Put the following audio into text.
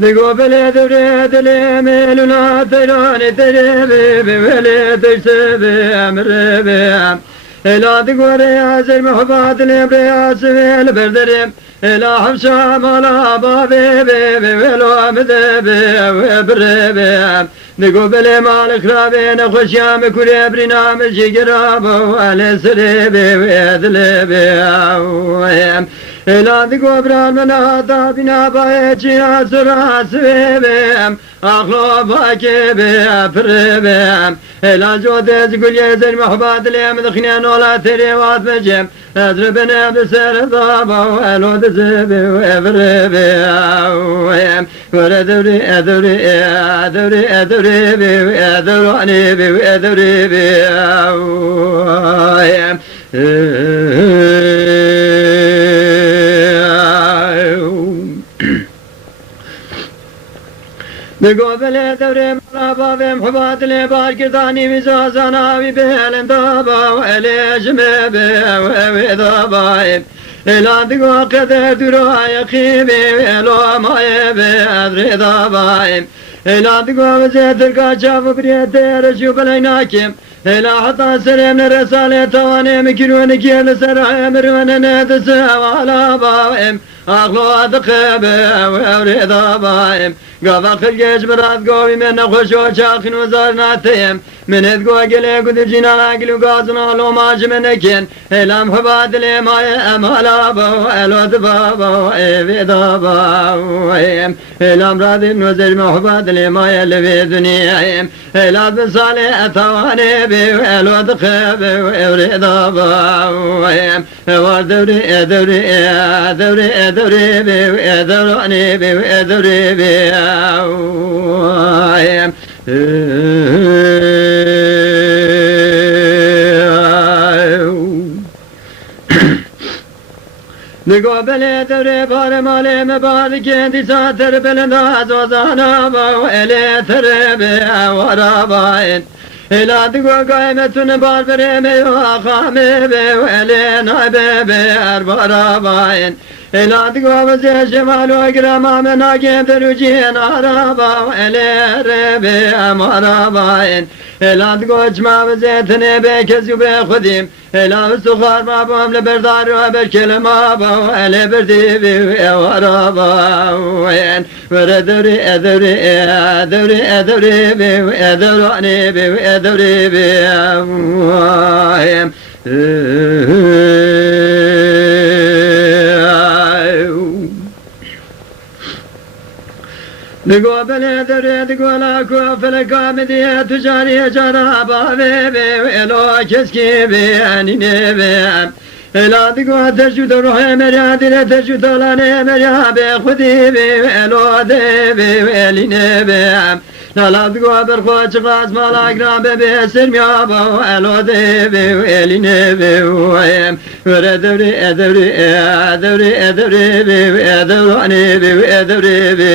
Digo bele dure dile meluna terane tere bele terse emre ela digo re azer muhabbat le bre asvel berderim ela hamşa mala babe velo amde bre digo bele malik rabe ne khoşam kule brina me jigrabo ale sere dile ela digo bran mena da bina bae chia sura svem akhlo bake prem ela jodez gul yezer muhabbat le mdkhina nola teriwat bejem adrben abser da ba elo dezbe vrem وردوري أدوري أدوري أدوري أدوري أدوري بقبل دوري مرابا بمحبات لي باركداني مزازانا ببهلن دابا وإلي جمب وذابا إلا دقو قدر دراي خيبي وإلو ماي بأدري دابا إلا دقو وزيد القاجاب بريد رجو بليناكم إلا حتى سلم الرسالة تواني مكنون كير لسرعي مرون ندس وعلى باوهم أخلو أدقب وأوريد باهم قفق الجيش براد قوي من نخشو شاخن وزارناتهم من اذقو قلي قدر جنال عقل وقازنا لو ماج منكين إلا محباد لي ماي أمالا بو ألو دبابو إيفي داباوهم إلا مراد نوزر محباد لي ماي اللي في دنياهم إلا بصالي أتواني بي ألو دقب وأوريد باوهم وردوري أدوري أدوري أدوري بي أدوراني بي أدوري بي Digo bele devre bare male me bar kendi sater belenda zozana ba ele terbe warabain ela digo gaymetun bar bere me khame be ele nabe be arbarabain ela digo vaze cemal ve grama menage derujin araba ele rebe amarabain ela digo cma vaze tene be kezu be khudim ela sukhar ma bam le berdar ve berkelma ba ele berdi ve araba en veredri edri edri edri be edrani be edri be Digo bele devre digo la kufle kamediye tücariye caraba ve elo keski be anine be ela digo tecrüde ruhe meryadine tecrüde lane meryabe khudi be elo de be eline be la digo ber khoç gaz malagra be sermiya ba elo de be eline be vere devre edevre edevre edevre be edevre be edevre be